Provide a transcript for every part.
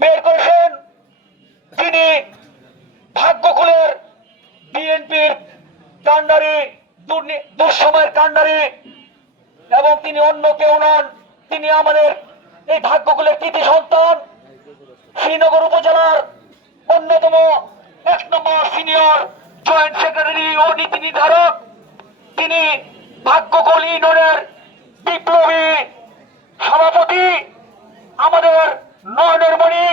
বের করেছেন, তিনি ভাগ্যকুলের বিএনপির কাণ্ডারি, দুঃসময়ের কাণ্ডারি, এবং তিনি অন্য কেউ নন। তিনি আমাদের এই ভাগ্যকুলের কৃতি সন্তান, শ্রীনগর উপজেলার অন্যতম 1 নম্বর সিনিয়র জয়েন্ট সেক্রেটারি ও নীতি নির্ধারক। তিনি ভাগ্যকুল ইউনিয়নের বিপ্লবী সভাপতি, আমাদের নয়নের মণি,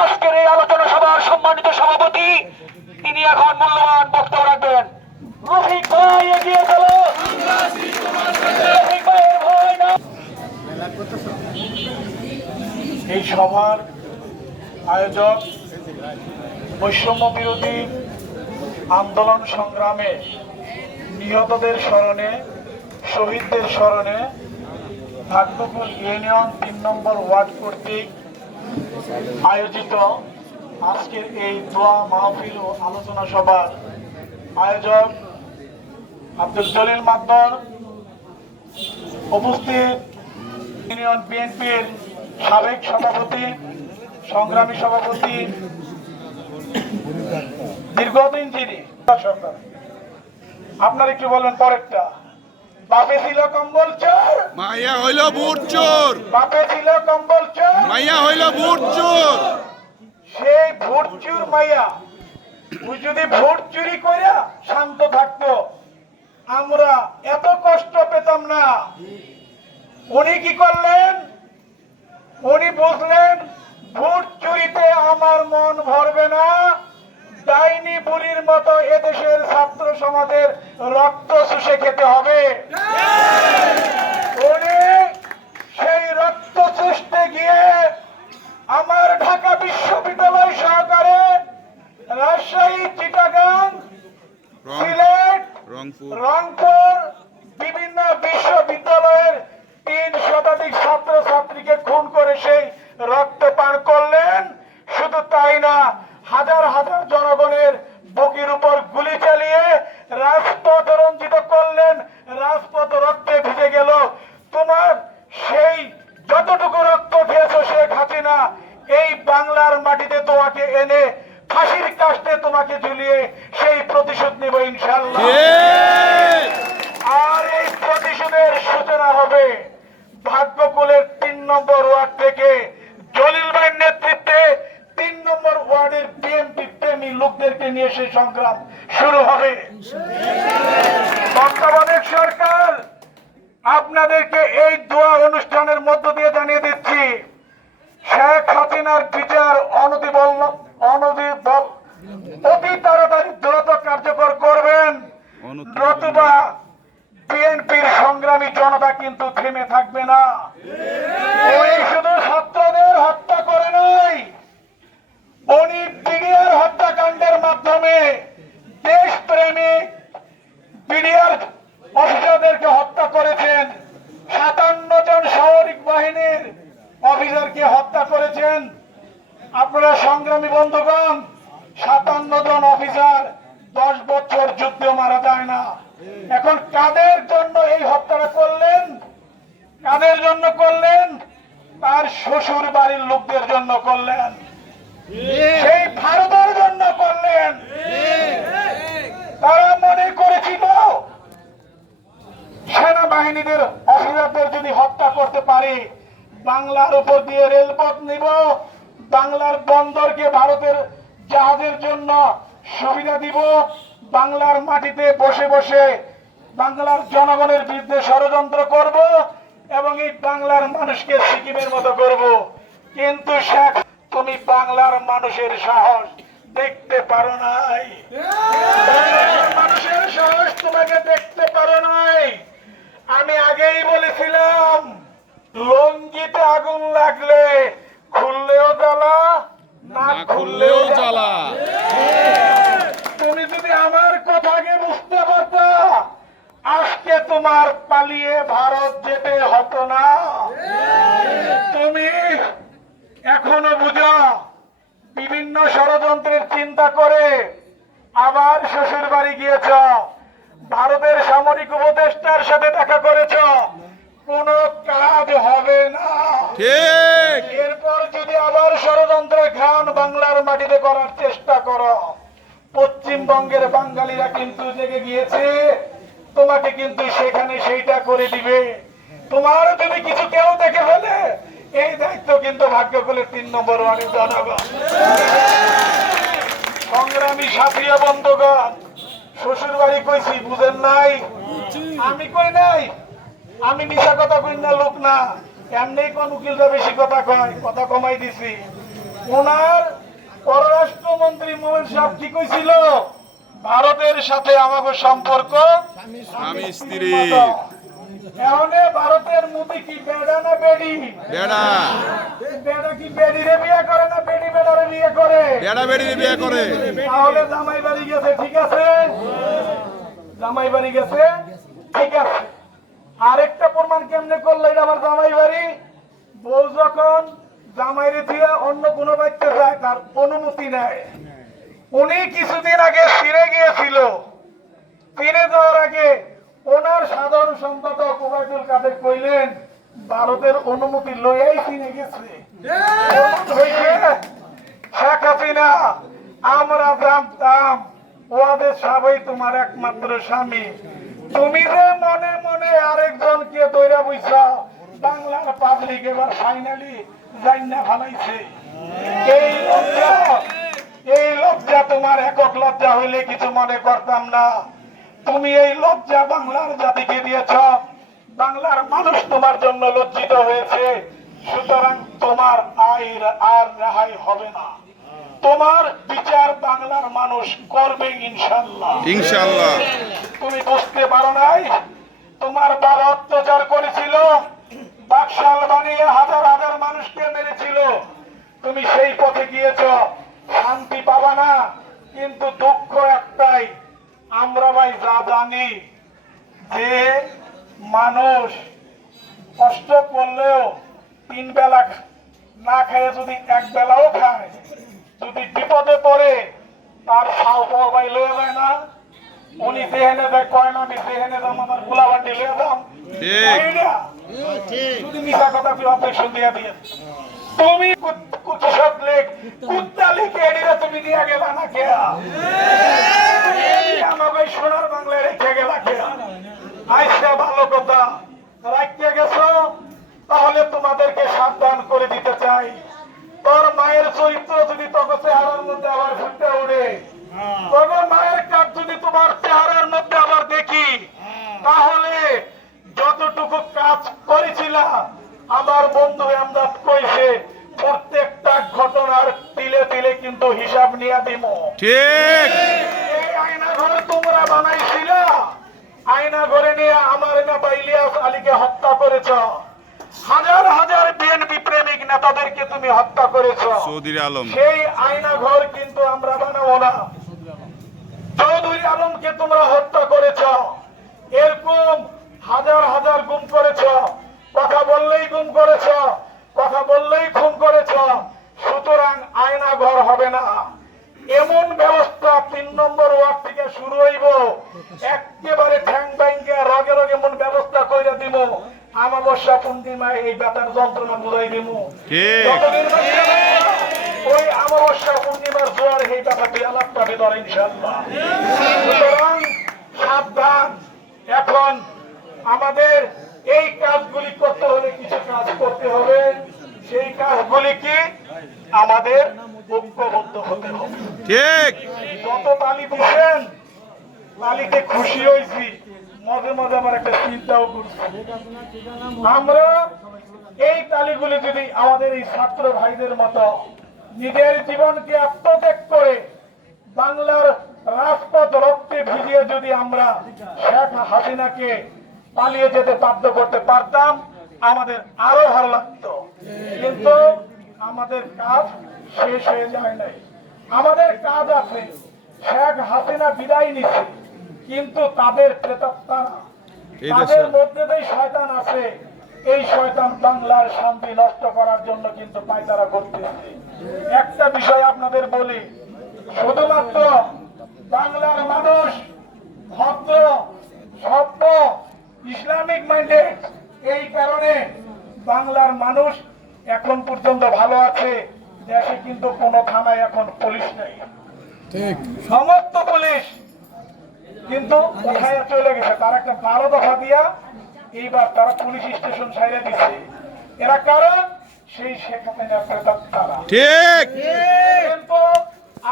আজকের এই আলোচনা সভার সম্মানিত সভাপতি। তিনি এখন মূল্যবান বক্তব্য রাখবেন। রফিক ভাই এগিয়ে চলো। রফিক ভাইয়ের ভয় না। এই সভার আয়োজক বৈষম্য বিরোধী আন্দোলন সংগ্রামে নিহতদের স্মরণে, শহীদদের স্মরণে ভাগ্যকুল ইউনিয়ন 3 নম্বর ওয়ার্ড কর্তৃক আয়োজিত আজকের এই দোয়া মাহফিল ও আলোচনা সভার আয়োজক আব্দুল জলিল মাদ্দর, উপস্থিত ইউনিয়ন বিএনপির সাবেক সভাপতি, সংগ্রামী সভাপতি, দীর্ঘদিন যিনি সরকার। আপনার একটু বলবেন পরেরটা। বাপে ছিল কম্বল চোর, মাইয়া হইল বুট চোর। বাপে ছিল কম্বল চোর, মাইয়া হইল বুট চোর। সেই ভোট চুর মাইয়া ওই যদি ভোট চুরি কইরা শান্ত থাকতো, আমরা এত কষ্ট পেতাম না। উনি কি করলেন? উনি বুঝলেন ভোট চুরিতে আমার মন ভরবে না, ডাইনি বুড়ির মতো এদেশের ছাত্র সমাজের রক্ত চুষে খেতে হবে। উনি সেই রক্ত চুষতে গিয়ে আমার ঢাকা বিশ্ববিদ্যালয় সহকারে রাজশাহী, চিটাগাং, সিলেট, রংপুর বিভিন্ন বিশ্ববিদ্যালয়ের 3 শতাধিক ছাত্র ছাত্রীকে খুন করে সেই রক্ত পান করলেন। শুধু তাই না, হাজার হাজার জনগণের বুকের উপর গুলি চালিয়ে রাজপথ রঞ্জিত করলেন। রাজপথ রক্তে ভিজে গেল। তোমার সেই যতটুকু রক্ত খেয়েছো শেখ হাসিনা, এই বাংলার মাটিতে তোমাকে এনে ফাঁসির কাস্টে তোমাকে ঝুলিয়ে সেই প্রতিশোধ নেব ইনশাআল্লাহ। আর এই প্রতিশোধের সূচনা হবে ভাগ্যকুলের 3 নম্বর ওয়ার্ড থেকে। জলিল ভাইয়ের নেতৃত্বে 3 নম্বর ওয়ার্ডের বিএনপি প্রেমী লোকদেরকে নিয়ে সেই সংগ্রাম শুরু হবে। তত্ত্বাবধায়ক সরকার আপনাদেরকে এই দোয়া অনুষ্ঠানের মধ্য দিয়ে জানিয়ে দিচ্ছি, শেখ হাসিনার বিচার অতি তাড়াতাড়ি দ্রুত কার্যকর করবেন, নতুবা বিএনপির সংগ্রামী জনতা কিন্তু থেমে থাকবে না। উনি শুধু ছাত্রদের হত্যা করে নাই, উনি বিডিআর হত্যাকাণ্ডের মাধ্যমে দেশপ্রেমিক বিডিআর অফিসারদেরকে হত্যা করেছেন। 57 জন সামরিক বাহিনীর অফিসারকে হত্যা করেছেন। আপনারা সংগ্রামী বন্ধুগণ, 57 জন অফিসার 10 বছর যুদ্ধে মারা যায় না। এখন কাদের জন্য এই হত্যাটা করলেন? কাদের জন্য করলেন? তার শ্বশুর বাড়ির লোকদের জন্য করলেন, সেই ভারতের জন্য করলেন। তারা মনে করেছিল সেনাবাহিনীদের অফিসারদের যদি হত্যা করতে পারে, বাংলার উপর দিয়ে রেলপথ নিব, বাংলার বন্দরকে ভারতের জাহাজের জন্য সুবিধা দিব, বাংলার মাটিতে বসে বসে বাংলার জনগণের বিরুদ্ধে ষড়যন্ত্র করব এবং এই বাংলার মানুষকে সিকিমের মতো করব। কিন্তু শেখ, তুমি বাংলার মানুষের সাহস দেখতে পারো নাই, মানুষের সাহস তোমাকে দেখতে পারো নাই। আমি আগেই বলেছিলাম, লঙ্গিতে আগুন লাগলে খুললেও জ্বালা, না খুললেও জ্বালা। তুমি যদি আমার কথাকে বুঝতে পারতা, আজকে তোমার পালিয়ে ভারত যেতে হতো না। তুমি এখনো বুঝা, বিভিন্ন ষড়যন্ত্রের চিন্তা করে আবার শ্বশুর বাড়ি গিয়েছ, ভারতের সামরিক উপদেষ্টার সাথে দেখা করেছ, কোনো কাজ হবে না। ঠিক। এরপর যদি আবার ষড়যন্ত্রের করার চেষ্টা করো। পশ্চিমবঙ্গের বাঙালিরা কিন্তু জেগে গিয়েছে, তোমাকে কিন্তু সেখানে সেইটা করে দিবে। তোমার যদি কিছু কেউ দেখে ফেলে, এই দায়িত্ব কিন্তু ভাগ্যকুলের 3 নম্বর ওয়ার্ডের জনগণ। সংগ্রামী সাথী বন্ধুগণ, শ্বশুর বাড়ি কইছি বুঝেন নাই? আমি কই নাই, আমি মিশা কথা কই না, লোক না। এমনি কোন উকিলরা বেশি কথা কয়, কথা কমাই দিছি। ওনার পররাষ্ট্রমন্ত্রী মোমেন সাহেব কি কইছিল? ভারতের সাথে আমাদের সম্পর্ক স্বামী স্ত্রী। এখন ভারতের মোদি কি বেড়া না বেডি? বেড়া বেড়া কি বেডিরে বিয়ে করে না বেডি বেড়ারে বিয়ে করে? বেড়া বেড়ি বিয়ে করে। তাহলে জামাই বাড়ি গেছে, ঠিক আছে? জামাই বাড়ি গেছে, ঠিক আছে। আরেকটা প্রমাণ কেমনে করলে এটা আমার জামাই বাড়ি? বউ যখন জামাইরে দিয়ে অন্য কোনো বাড়িতে যায়, তার অনুমতি নেয়। উনি কিছুদিন আগে ফিরে গিয়েছিল। ফিরে যাওয়ার আগে ওনার সাধারণ সম্পাদক ওবায়দুল কাদের কইলেন, ভারতের অনুমতি লইয়াই ফিরে গেছে। শেখ হাসিনা, আমরা জানতাম ওদের সবাই তোমার একমাত্র স্বামী। তুমি যে মনে মনে আরেকজনকে দইরা বুঝছো, বাংলার পাবলিক এবার ফাইনালি জাইনা ফালাইছে। এই লজ্জা তোমার একক লজ্জা হইলে কিছু মনে করতাম না। তুমি এই লজ্জা বাংলার জাতিকে দিয়েছ, বাংলার মানুষ তোমার জন্য লজ্জিত হয়েছে। সুতরাং তোমার আর রেহাই হবে না। তোমার বিচার বাংলার মানুষ করবে ইনশাল্লাহ। ইনশাআল্লাহ। তুমি বুঝতে পারো নাই, তোমার বাবা অত্যাচার করেছিল, বাকশাল বানিয়ে হাজার হাজার মানুষকে মেরেছিল। তুমি সেই পথে গিয়েছ, শান্তি পাবা না। কিন্তু দুঃখ একটাই, আমরা ভাই যা জানি যে মানুষ কষ্ট করলেও 3 বেলা না খেয়ে যদি 1 বেলাও খায়, যদি বিপদে পড়ে তার ফাও পাই লয়ে যায় না। উনি যেহেনে যায় কয় না, আমি যেহেনে যাম আমার গোলাবান্ডি লয়ে যাম। যদি মিশা কথা তুই অবজেকশন দিয়ে দিয়ে তুমি কৃষক লেখ কুত্তা লিখে এডিরা তুমি নিয়ে গেলা না খেয়া, আমাকে সোনার বাংলায় রেখে গেলা খেয়া। আইসা ভালো কথা রাখতে গেছো, তাহলে তোমাদেরকে সাবধান করে দিতে চাই। তোর মায়ের চরিত্র যদি তোকে চেহারার মধ্যে আবার ফুটে উঠে, তবে মায়ের কাজ যদি তোমার চেহারার মধ্যে আবার দেখি, তাহলে যতটুকু কাজ করেছিল আমার বন্ধু আমদাদ কইছে, প্রত্যেকটা ঘটনার তিলে তিলে কিন্তু হিসাব নিয়ে দিব। ঠিক। এই আয়না ঘর তোমরা বানাইছিল, আয়না ঘরে নিয়ে আমার নেতা ইলিয়াস আলীকে হত্যা করেছ। হাজার হাজার বিএনপি প্রেমিক নেতাদেরকে তুমি হত্যা করেছ। চৌধুরী আলম, সেই আয়না ঘর কিন্তু আমরা বানাবো না। চৌধুরী আলমকে তোমরা হত্যা করেছ, এরকম হাজার হাজার গুম করেছ। কথা বললেই গুম করেছ, কথা বললেই খুন করেছ। সুতরাং আয়না ঘর হবে না। এমন ব্যবস্থা 3 নম্বর ওয়ার্ড থেকে শুরু হইব, একেবারে ঠ্যাং ব্যাংকে রগে রগে এমন ব্যবস্থা করে দিব, আমাবস্যা পূর্ণিমায় এই ব্যথার যন্ত্রণা বুঝাই দিব। ওই আমাবস্যা পূর্ণিমার জোয়ার এই ব্যথাকে আলাপ পাবে ধরে ইনশাল্লাহ। সুতরাং সাবধান। এখন আমাদের এই কাজগুলি করতে হলে কিছু কাজ করতে হবে। সেই কাজগুলি কি? আমাদের ঐক্যবদ্ধ হতে হবে। ঠিক। যত তালি দিচ্ছেন, তালিতে খুশি হয়েছি, মাঝে মাঝে আমার একটা চিন্তাও করছি। আমরা এই তালিগুলি যদি আমাদের এই ছাত্র ভাইদের মতো নিজের জীবনকে আত্মত্যাগ করে বাংলার রাজপথ রক্তে ভিজিয়ে যদি আমরা শেখ হাসিনাকে পালিয়ে যেতে বাধ্য করতে পারতাম, আমাদের আরো ভালো লাগতো। কিন্তু আমাদের কাজ শেষ হয়ে যায় নাই, আমাদের কাজ আছে। শেখ হাসিনা বিদায় নিচ্ছে, কিন্তু তাদের প্রেতাত্মা, তাদের মধ্যে যে শয়তান আছে, এই শয়তান বাংলার শান্তি নষ্ট করার জন্য কিন্তু পায়তারা করতেছে। একটা বিষয় আপনাদের বলি, শুধুমাত্র বাংলার মানুষ ভদ্র, সভ্য, ইসলামিক মাইন্ডেড, এই কারণে বাংলার মানুষ এখন পর্যন্ত ভালো আছে। দেশ দেশে কিন্তু কোনো থানায় এখন পুলিশ নেই, সমস্ত পুলিশ কিন্তু কোথায় চলে গেছে। তারা একটা 12 দফা দিয়া এইবার তারা পুলিশ স্টেশন ছাইড়ে দিছে। এরা কারণ সেই শেখ হাসিনার প্রেতাত্মা তারা। ঠিক কিন্তু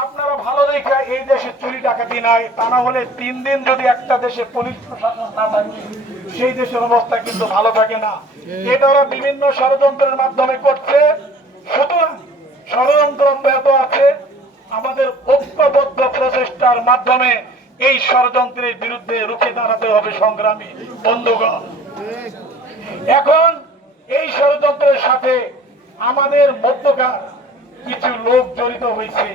আপনারা ভালো দেখে এই দেশে চুরি ডাকাতি নাই, তা না হলে 3 দিন যদি একটা দেশে পুলিশ প্রশাসন না থাকে সেই দেশের অবস্থা কিন্তু ভালো থাকে না। এটা ওরা বিভিন্ন ষড়যন্ত্রের মাধ্যমে করছে। সুতরাং ষড়যন্ত্র অব্যাহত আছে, আমাদের ঐক্যবদ্ধ প্রচেষ্টার মাধ্যমে এই ষড়যন্ত্রের বিরুদ্ধে রুখে দাঁড়াতে হবে সংগ্রামী বন্ধুগণ। এখন এই ষড়যন্ত্রের সাথে আমাদের মধ্যকার কিছু লোক জড়িত হয়েছে,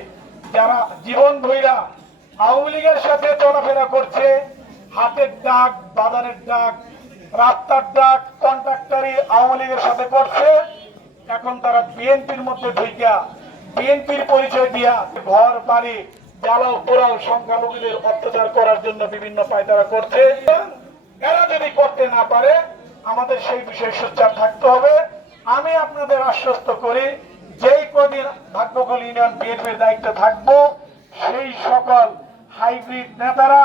যারা জীবন ভৈরা আওয়ামী লীগের সাথে চলাফেরা করছে। হাতের ডাক, বাজারের ডাক, রাস্তার ডাক কন্ট্রাক্টরি আওয়ামী লীগের সাথে করছে। এখন তারা বিএনপির মধ্যে ঢুকিয়া বিএনপির পরিচয় দিয়া ঘর বাড়ি জ্বালাও পোড়াও সংখ্যালঘুদের অত্যাচার করার জন্য বিভিন্ন পায়তারা করছে। এরা যদি করতে না পারে আমাদের সেই বিষয়ে সোচ্চার থাকতে হবে। আমি আপনাদের আশ্বস্ত করি, যেই কদিন ভাগ্যকুল ইউনিয়ন বিএনপির দায়িত্বে থাকবো সেই সকল হাইব্রিড নেতারা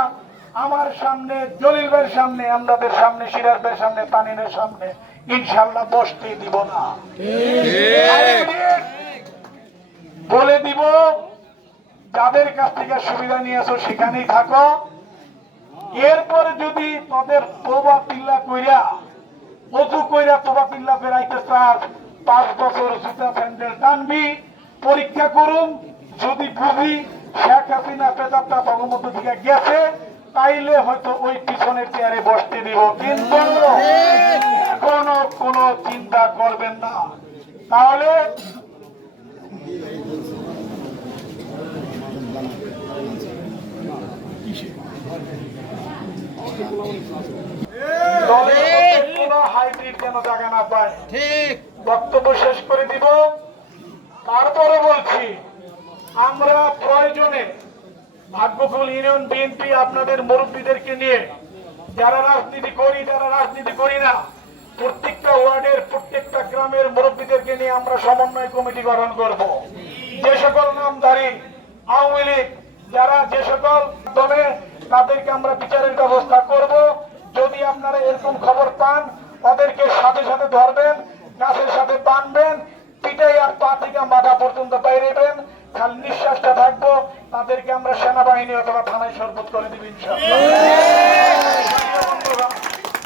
আমার সামনে, জলিল ভাইয়ের সামনে, আমাদের সামনে, সিরাজ ভাইয়ের সামনে, তানিনের সামনে ইনশাল্লাহ বসতে দিব না। বলে দিব, যাদের কাছ থেকে সুবিধা নিয়েছো সেখানেই থাকো। এরপরে যদি তাদের তোবা পিল্লা কইরা অজু কইরা তোবা পিল্লা ফেরাইতে চাস, 5 বছর জুতা স্যান্ডেল টানবি, পরীক্ষা করুন। যদি বুঝি শেখ হাসিনা প্রেতাত্মা ভগমধ্য থেকে গেছে, তাইলে হয়তো ওই পিছনের চেয়ারে বসতে দিব। কিন্তু এখনো কোনো চিন্তা করবেন না। তাহলে হাইব্রিড যেন জায়গা না পায়। বক্তব্য শেষ করে দিব। তারপরে বলছি, আমরা প্রয়োজনে ভাগ্যকুল ইউনিয়ন বিএনপি আপনাদের মুরব্বীদেরকে নিয়ে, যারা রাজনীতি করি, যারা রাজনীতি করি না, প্রত্যেকটা ওয়ার্ডের, প্রত্যেকটা গ্রামের মুরব্বীদেরকে নিয়ে আমরা সমন্বয় কমিটি গঠন করব। যে সকল নামধারী আওয়ামী লীগ যারা, যে সকল দলে, তাদেরকে আমরা বিচারের ব্যবস্থা করব। যদি আপনারা এরকম খবর পান, তাদেরকে সাথে সাথে ধরবেন, গাছের সাথে বাঁধবেন, পিঠাই আর পা থেকে মাথা পর্যন্ত বাইরেবেন, খালি নিঃশ্বাসটা থাকবো। তাদেরকে আমরা সেনাবাহিনী অথবা থানায় শরবত করে দিব ইনশাআল্লাহ।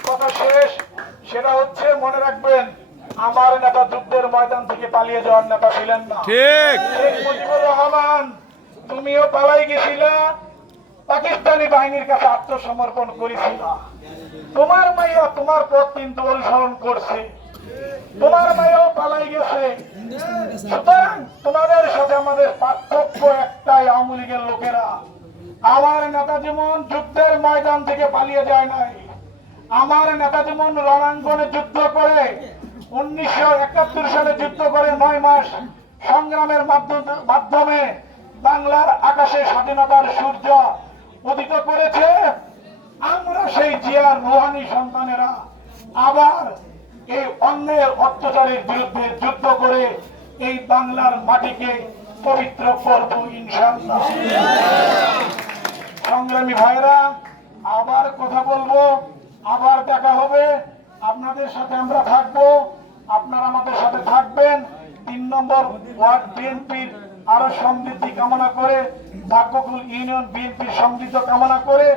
কথা শেষ। সেটা হচ্ছে, মনে রাখবেন, আমার নেতা যুদ্ধের ময়দান থেকে পালিয়ে যাওয়ার নেতা ছিলেন না। ঠিক শেখ মুজিবুর রহমান, তুমিও পালাই গেছিলা, পাকিস্তানি বাহিনীর কাছে আত্মসমর্পণ করেছিল। তোমার মাইয়া তোমার পথ কিন্তু অনুসরণ করছে, তোমার মাইয়াও পালাই গেছে। সুতরাং তোমাদের সাথে আমাদের পার্থক্য একটাই, আওয়ামী লীগের লোকেরা। আমার নেতা যেমন যুদ্ধের ময়দান থেকে পালিয়ে যায় নাই, আমার নেতা যেমন রণাঙ্গনে যুদ্ধ করে 1971 সালে যুদ্ধ করে 9 মাস সংগ্রামের মাধ্যমে বাংলার আকাশে স্বাধীনতার সূর্য উদিত করেছে, আমরা সেই জিয়ার রুহানি সন্তানেরা আবার এই অন্যের অত্যাচারের বিরুদ্ধে যুদ্ধ করে এই বাংলার মাটিকে পবিত্র করব ইনশাআল্লাহ। সংগ্রামী ভাইরা, আবার কথা বলবো, আবার দেখা হবে। আপনাদের সাথে আমরা থাকবো, আপনারা আমাদের সাথে থাকবেন। 3 নম্বর ওয়ার্ড বিএনপির আরো সমৃদ্ধি কামনা করে, ভাগ্যকুল ইউনিয়ন বিএনপির সমৃদ্ধ কামনা করে,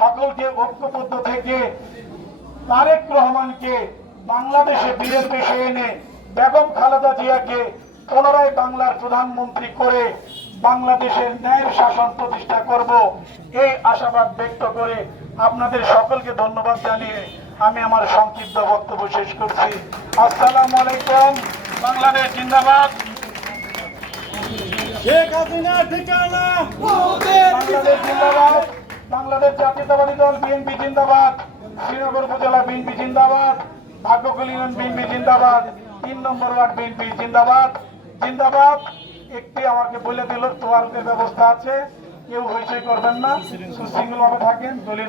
সকলকে ঐক্যবদ্ধ থেকে তারেক রহমানকে বাংলাদেশে বিলের পেশে এনে বেগম খালেদা জিয়াকে পুনরায় বাংলার প্রধানমন্ত্রী করে বাংলাদেশের ন্যায় শাসন প্রতিষ্ঠা করব, এই আশাবাদ ব্যক্ত করে আপনাদের সকলকে ধন্যবাদ জানিয়ে আমি আমার সংক্ষিপ্ত বক্তব্য শেষ করছি। আসসালামু আলাইকুম। বাংলাদেশ জিন্দাবাদ। শেখ হাসিনা ঠিকানা, বাংলাদেশ জিন্দাবাদ। বাংলাদেশ জাতীয়তাবাদী দল বিএনপি জিন্দাবাদ। শ্রীনগর উপজেলা বিএনপি জিন্দাবাদ। ভাগ্যকুল ইউনিয়ন বিএনপি জিন্দাবাদ। 3 নম্বর ওয়ার্ড বিএনপি জিন্দাবাদ। জিন্দাবাদ। একটি আমাকে বলে দিল তোয়ারদের ব্যবস্থা আছে, কেউ হইচই করবেন না, সুশৃঙ্খলভাবে থাকেন। দলিল